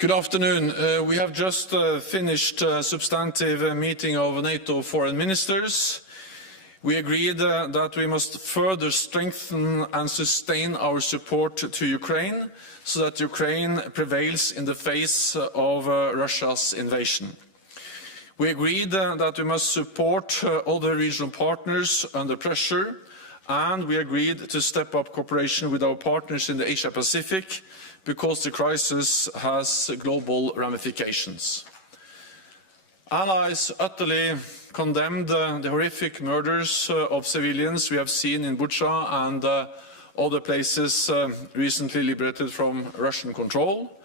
Good afternoon. We have just finished a substantive meeting of NATO foreign ministers. We agreed that we must further strengthen and sustain our support to Ukraine so that Ukraine prevails in the face of Russia's invasion. We agreed that we must support other regional partners under pressure, and we agreed to step up cooperation with our partners in the Asia-Pacific because the crisis has global ramifications. Allies utterly condemned the horrific murders of civilians we have seen in Bucha and other places recently liberated from Russian control.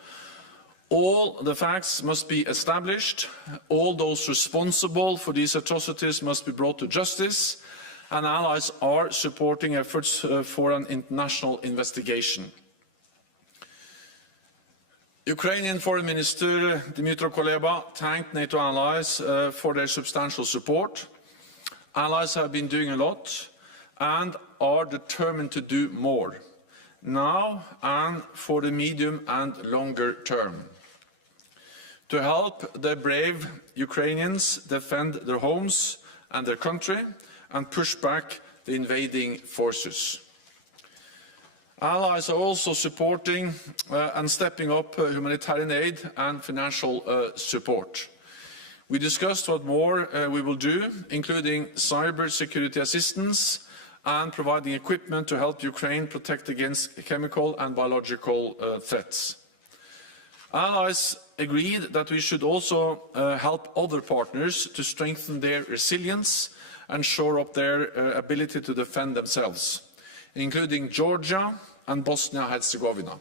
All the facts must be established, all those responsible for these atrocities must be brought to justice, and allies are supporting efforts for an international investigation. Ukrainian Foreign Minister Dmytro Kuleba thanked NATO allies for their substantial support. Allies have been doing a lot and are determined to do more, now and for the medium and longer term, to help the brave Ukrainians defend their homes and their country and push back the invading forces. Allies are also supporting and stepping up humanitarian aid and financial support. We discussed what more we will do, including cyber security assistance and providing equipment to help Ukraine protect against chemical and biological threats. Allies agreed that we should also help other partners to strengthen their resilience and shore up their ability to defend themselves, including Georgia and Bosnia-Herzegovina.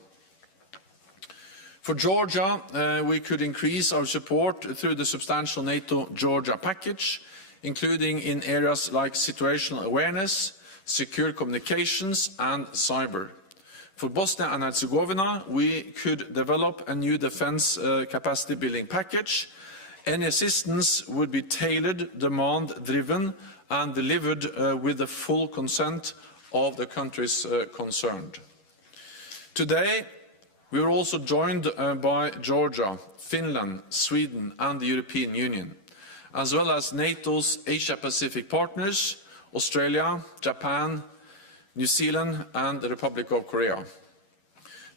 For Georgia, we could increase our support through the substantial NATO Georgia package, including in areas like situational awareness, secure communications and cyber. For Bosnia and Herzegovina, we could develop a new defence capacity building package. Any assistance would be tailored, demand-driven and delivered with the full consent of the countries concerned. Today, we are also joined by Georgia, Finland, Sweden and the European Union, as well as NATO's Asia-Pacific partners, Australia, Japan, New Zealand and the Republic of Korea.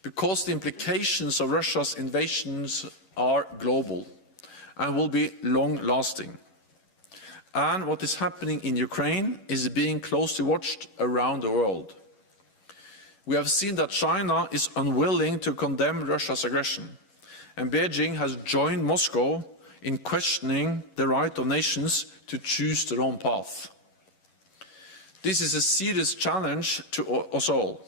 Because the implications of Russia's invasions are global and will be long-lasting. And what is happening in Ukraine is being closely watched around the world. We have seen that China is unwilling to condemn Russia's aggression, and Beijing has joined Moscow in questioning the right of nations to choose their own path. This is a serious challenge to us all,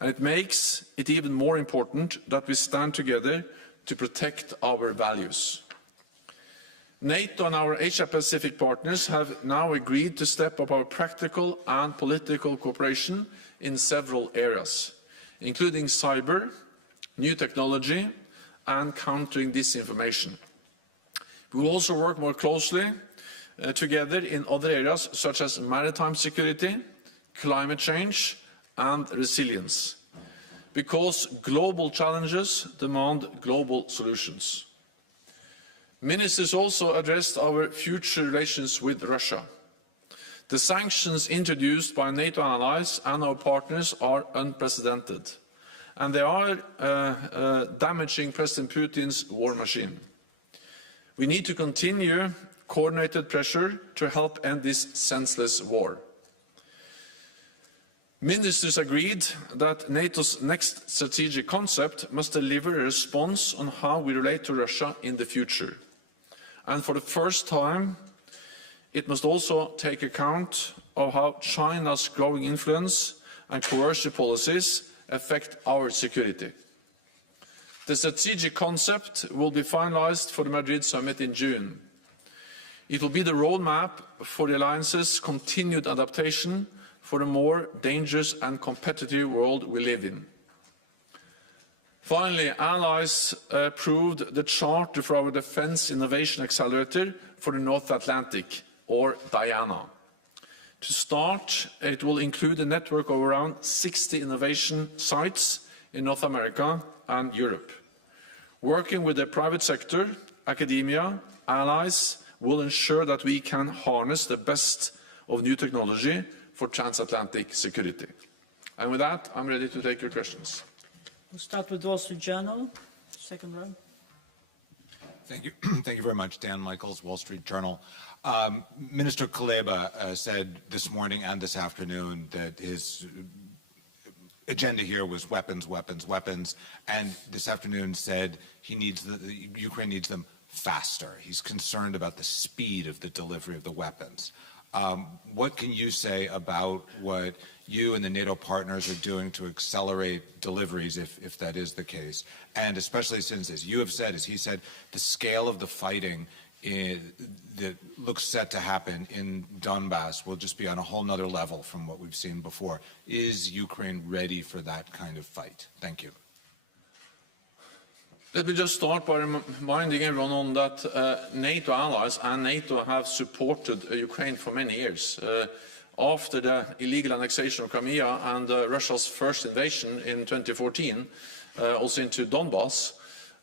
and it makes it even more important that we stand together to protect our values. NATO and our Asia-Pacific partners have now agreed to step up our practical and political cooperation in several areas, including cyber, new technology and countering disinformation. We will also work more closely together in other areas such as maritime security, climate change and resilience, because global challenges demand global solutions. Ministers also addressed our future relations with Russia. The sanctions introduced by NATO allies and our partners are unprecedented, and they are damaging President Putin's war machine. We need to continue coordinated pressure to help end this senseless war. Ministers agreed that NATO's next strategic concept must deliver a response on how we relate to Russia in the future. And for the first time, it must also take account of how China's growing influence and coercive policies affect our security. The strategic concept will be finalized for the Madrid summit in June. It will be the roadmap for the alliance's continued adaptation for the more dangerous and competitive world we live in. Finally, allies approved the charter for our Defence Innovation Accelerator for the North Atlantic, or DIANA. To start, it will include a network of around 60 innovation sites in North America and Europe. Working with the private sector, academia, allies will ensure that we can harness the best of new technology for transatlantic security. And with that, I'm ready to take your questions. We'll start with Wall Street Journal, second row. Thank you. Thank you very much. Dan Michaels, Wall Street Journal. Minister Kuleba said this morning and this afternoon that his agenda here was weapons, weapons, weapons, and this afternoon said Ukraine needs them faster. He's concerned about the speed of the delivery of the weapons. What can you say about what you and the NATO partners are doing to accelerate deliveries, if that is the case? And especially since, as you have said, as he said, the scale of the fighting that looks set to happen in Donbass will just be on a whole nother level from what we've seen before. Is Ukraine ready for that kind of fight? Thank you. Let me just start by reminding everyone on that NATO allies and NATO have supported Ukraine for many years. After the illegal annexation of Crimea and Russia's first invasion in 2014, also into Donbass,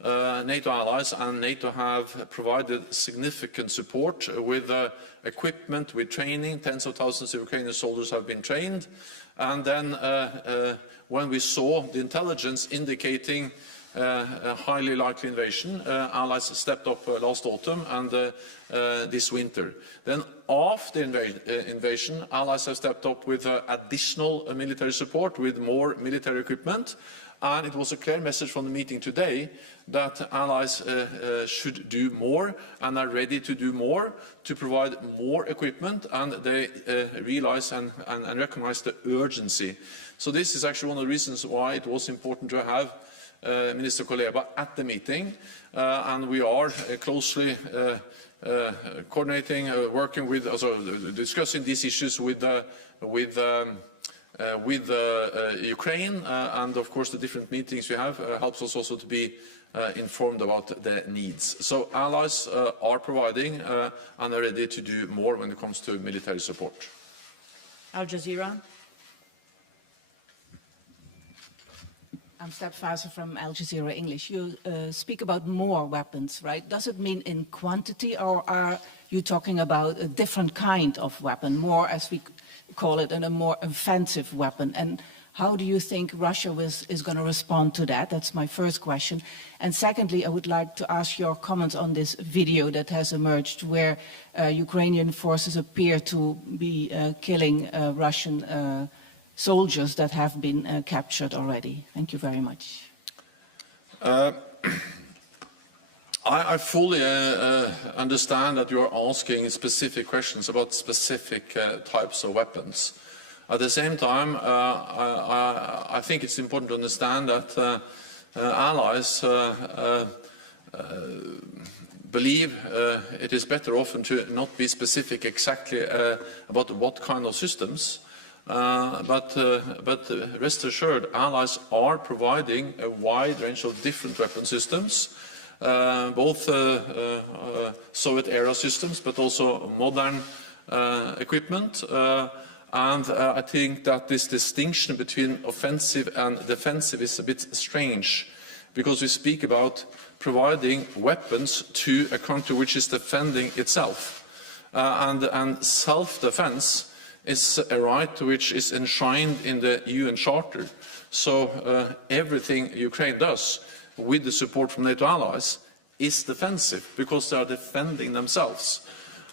NATO allies and NATO have provided significant support with equipment, with training. Tens of thousands of Ukrainian soldiers have been trained. And then when we saw the intelligence indicating a highly likely invasion, allies stepped up last autumn and this winter. Then after the invasion, allies have stepped up with additional military support, with more military equipment. And it was a clear message from the meeting today that allies should do more and are ready to do more to provide more equipment, and they realize and recognize the urgency. So this is actually one of the reasons why it was important to have Minister Kuleba at the meeting, and we are closely coordinating, working with, also discussing these issues with Ukraine, and of course the different meetings we have helps us also to be informed about the needs. So allies are providing and are ready to do more when it comes to military support. Al Jazeera. I'm Step Fazer from Al Jazeera English. You speak about more weapons, right? Does it mean in quantity, or are you talking about a different kind of weapon, more, as we call it, and a more offensive weapon? And how do you think Russia is going to respond to that? That's my first question. And secondly, I would like to ask your comments on this video that has emerged where Ukrainian forces appear to be killing Russian soldiers that have been captured already. Thank you very much. I fully understand that you are asking specific questions about specific types of weapons. At the same time, I think it's important to understand that allies believe it is better often to not be specific exactly about what kind of systems. But rest assured, allies are providing a wide range of different weapon systems, both Soviet-era systems, but also modern equipment. And I think that this distinction between offensive and defensive is a bit strange, because we speak about providing weapons to a country which is defending itself. And self-defense is a right which is enshrined in the UN Charter. So everything Ukraine does with the support from NATO allies is defensive, because they are defending themselves.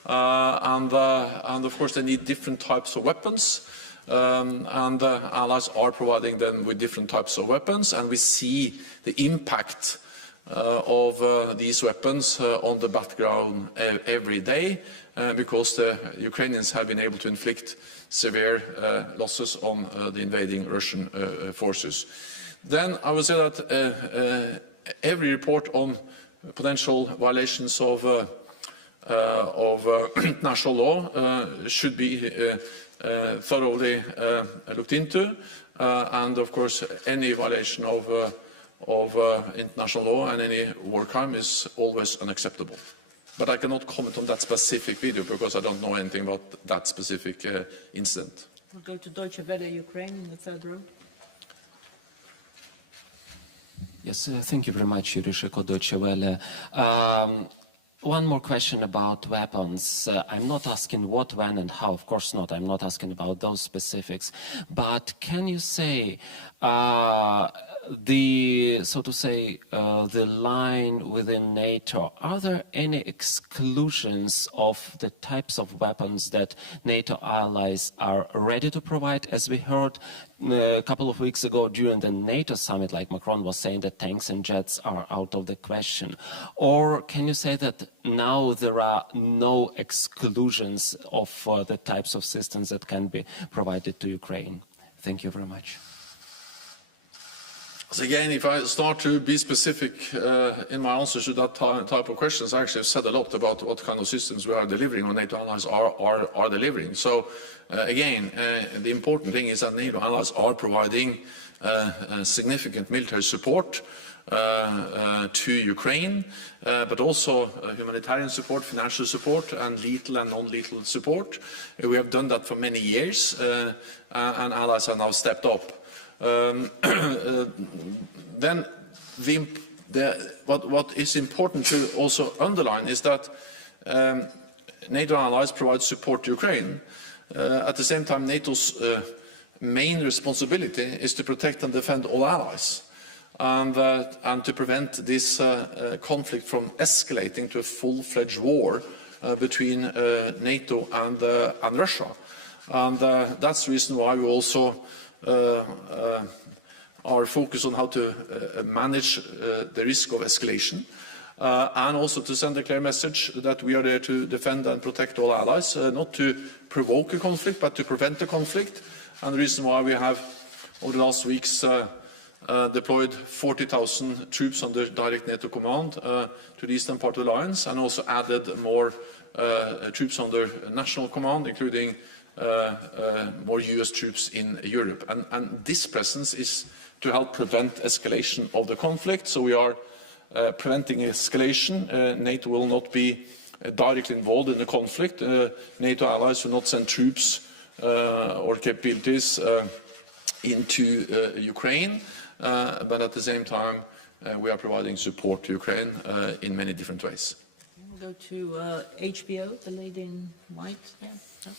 And of course they need different types of weapons, and allies are providing them with different types of weapons, and we see the impact of these weapons on the battleground every day, because the Ukrainians have been able to inflict severe losses on the invading Russian forces. Then I would say that every report on potential violations of international law should be thoroughly looked into, and of course any violation of international law and any war crime is always unacceptable. But I cannot comment on that specific video because I don't know anything about that specific incident. We'll go to Deutsche Welle, Ukraine, in the third row. Yes, thank you very much, Yuri Shiko, Deutsche Welle. One more question about weapons. I'm not asking what, when, and how. Of course not. I'm not asking about those specifics. But can you say the line within NATO? Are there any exclusions of the types of weapons that NATO allies are ready to provide? As we heard a couple of weeks ago during the NATO summit, like Macron was saying that tanks and jets are out of the question. Or can you say that now there are no exclusions of the types of systems that can be provided to Ukraine? Thank you very much. So again, if I start to be specific in my answers to that type of questions, I actually have said a lot about what kind of systems we are delivering or NATO allies are delivering. So again, the important thing is that NATO allies are providing significant military support to Ukraine, but also humanitarian support, financial support, and lethal and non-lethal support. We have done that for many years, and allies have now stepped up. Then what is important to also underline is that NATO allies provide support to Ukraine. At the same time, NATO's main responsibility is to protect and defend all allies, and to prevent this conflict from escalating to a full-fledged war between NATO and Russia. And that's the reason why we also are focused on how to manage the risk of escalation, and also to send a clear message that we are there to defend and protect all allies, not to provoke a conflict, but to prevent a conflict. And the reason why we have, over the last weeks, deployed 40,000 troops under direct NATO command to the eastern part of the alliance, and also added more troops under national command, including more US troops in Europe. And this presence is to help prevent escalation of the conflict. So we are preventing escalation. NATO will not be directly involved in the conflict. NATO allies will not send troops or capabilities into Ukraine, but at the same time we are providing support to Ukraine in many different ways. We'll go to HBO, the lady in white there. Oh.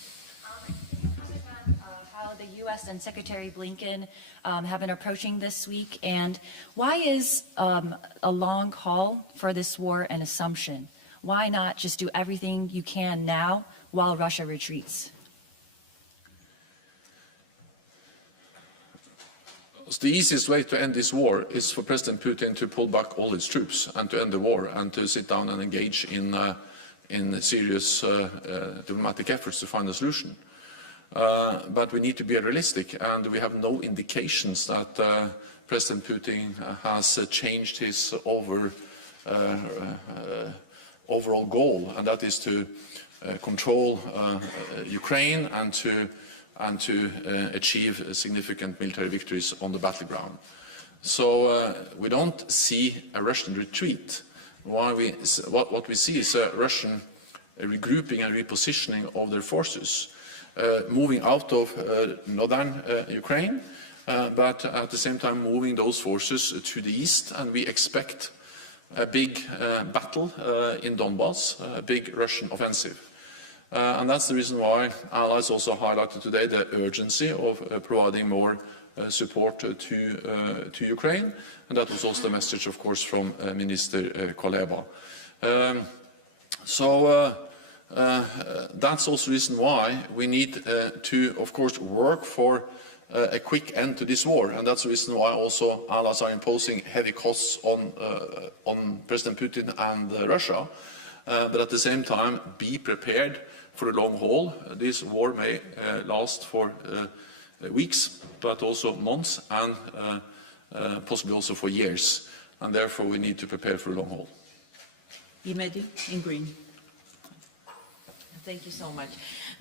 How the U.S. and Secretary Blinken have been approaching this week, and why is a long haul for this war an assumption? Why not just do everything you can now while Russia retreats? The easiest way to end this war is for President Putin to pull back all his troops and to end the war and to sit down and engage in serious diplomatic efforts to find a solution. But we need to be realistic, and we have no indications that President Putin has changed his overall goal, and that is to control Ukraine and to achieve significant military victories on the battleground. So we don't see a Russian retreat. What we see is a Russian regrouping and repositioning of their forces, moving out of northern Ukraine, but at the same time moving those forces to the east, and we expect a big battle in Donbass, a big Russian offensive. And that's the reason why allies also highlighted today the urgency of providing more support to Ukraine, and that was also the message, of course, from Minister Kuleba. That's also the reason why we need to, of course, work for a quick end to this war, and that's the reason why also allies are imposing heavy costs on President Putin and Russia, but at the same time be prepared for the long haul. This war may last for weeks, but also months, and possibly also for years, and therefore we need to prepare for the long haul. Imedi in green. Thank you so much.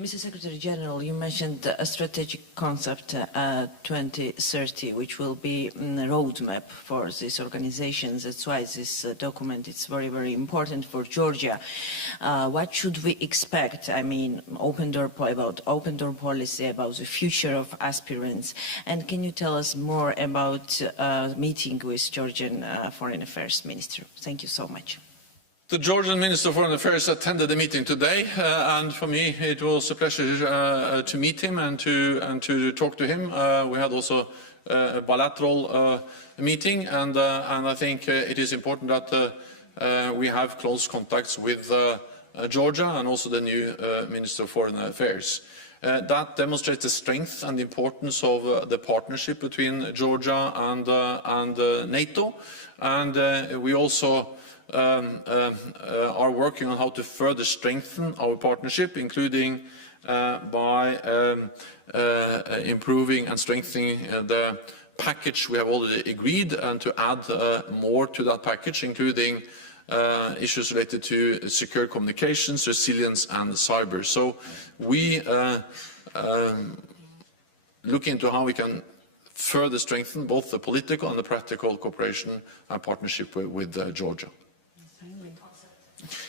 Mr. Secretary General, you mentioned a strategic concept 2030, which will be a roadmap for these organizations. That's why this document is very, very important for Georgia. What should we expect? I mean, about open door policy, about the future of aspirants. And can you tell us more about meeting with Georgian Foreign Affairs Minister? Thank you so much. The Georgian Minister of Foreign Affairs attended the meeting today, and for me it was a pleasure to meet him and to talk to him. We had also a bilateral meeting, and I think it is important that we have close contacts with Georgia and also the new Minister of Foreign Affairs. That demonstrates the strength and the importance of the partnership between Georgia and NATO, and we also are working on how to further strengthen our partnership, including by improving and strengthening the package we have already agreed, and to add more to that package, including issues related to secure communications, resilience and cyber. So we look into how we can further strengthen both the political and the practical cooperation and partnership with Georgia.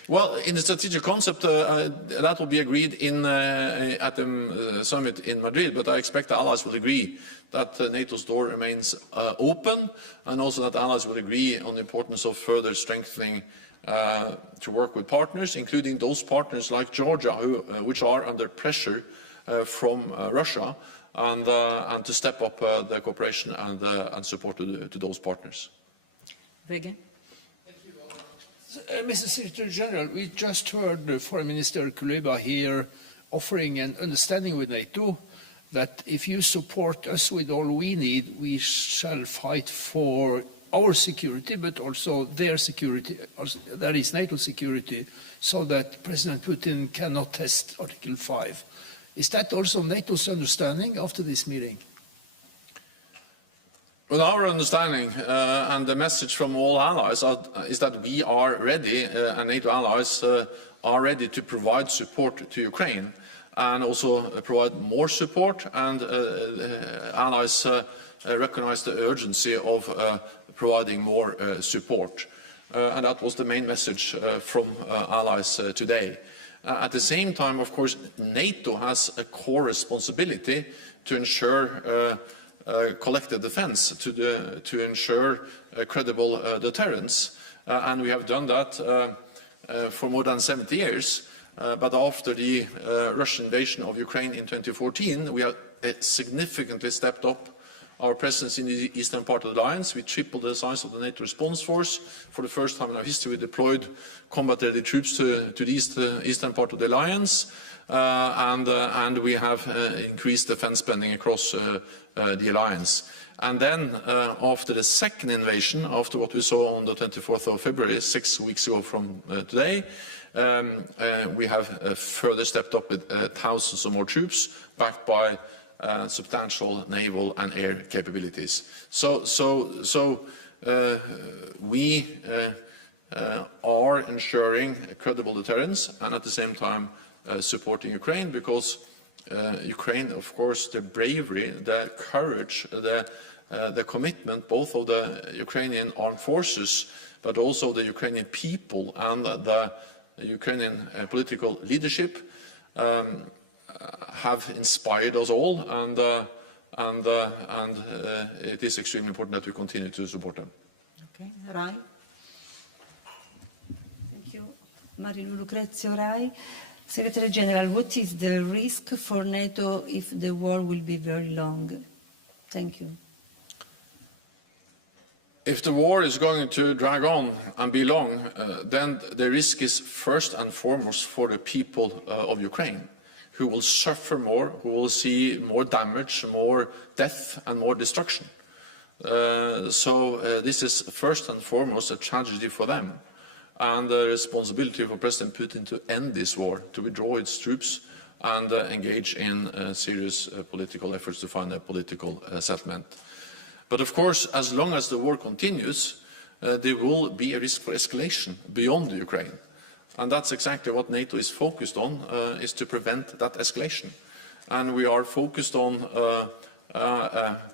Well, in the strategic concept, that will be agreed at the summit in Madrid, but I expect the allies will agree that NATO's door remains open, and also that the allies will agree on the importance of further strengthening to work with partners, including those partners like Georgia, which are under pressure from Russia, and to step up the cooperation and support to those partners. Vega? Mr. Secretary General, we just heard Foreign Minister Kuleba here offering an understanding with NATO that if you support us with all we need, we shall fight for our security, but also their security, that is NATO security, so that President Putin cannot test Article 5. Is that also NATO's understanding after this meeting? Well, our understanding and the message from all allies is that we are ready, and NATO allies are ready to provide support to Ukraine, and also provide more support, and allies recognize the urgency of providing more support. And that was the main message from allies today. At the same time, of course, NATO has a core responsibility to ensure collective defense, to ensure credible deterrence, and we have done that for more than 70 years. But after the Russian invasion of Ukraine in 2014, we have significantly stepped up our presence in the eastern part of the alliance. We tripled the size of the NATO response force. For the first time in our history, we deployed combat-ready troops to the eastern part of the alliance, and we have increased defense spending across the alliance. And then, after the second invasion, after what we saw on the 24th of February, 6 weeks ago from today, we have further stepped up with thousands of more troops, backed by substantial naval and air capabilities. So we are ensuring credible deterrence, and at the same time supporting Ukraine, because Ukraine, of course, the bravery, the courage, the commitment, both of the Ukrainian armed forces, but also the Ukrainian people and the Ukrainian political leadership, have inspired us all, and it is extremely important that we continue to support them. Okay, Rai? Thank you. Marilu Lucrezio Rai. Secretary General, what is the risk for NATO if the war will be very long? Thank you. If the war is going to drag on and be long, then the risk is first and foremost for the people of Ukraine, who will suffer more, who will see more damage, more death and more destruction. So this is first and foremost a tragedy for them, and the responsibility for President Putin to end this war, to withdraw its troops and engage in serious political efforts to find a political settlement. But of course, as long as the war continues, there will be a risk for escalation beyond Ukraine. And that's exactly what NATO is focused on, is to prevent that escalation. And we are focused on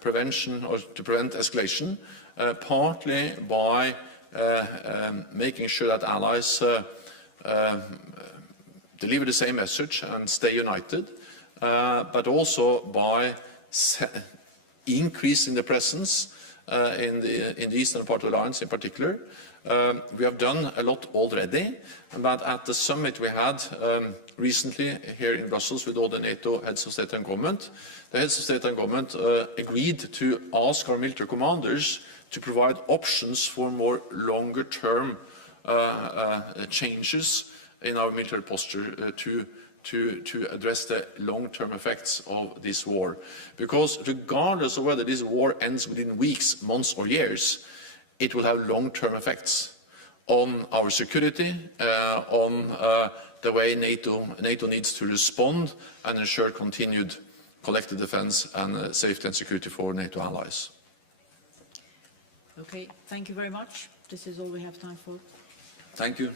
prevention, or to prevent escalation, partly by making sure that allies deliver the same message and stay united, but also by increasing the presence in the eastern part of the alliance in particular. We have done a lot already, but at the summit we had recently here in Brussels with all the NATO heads of state and government, the heads of state and government agreed to ask our military commanders to provide options for more longer-term changes in our military posture to address the long-term effects of this war. Because regardless of whether this war ends within weeks, months or years, it will have long-term effects on our security, on the way NATO needs to respond and ensure continued collective defense and safety and security for NATO allies. Okay, thank you very much. This is all we have time for. Thank you.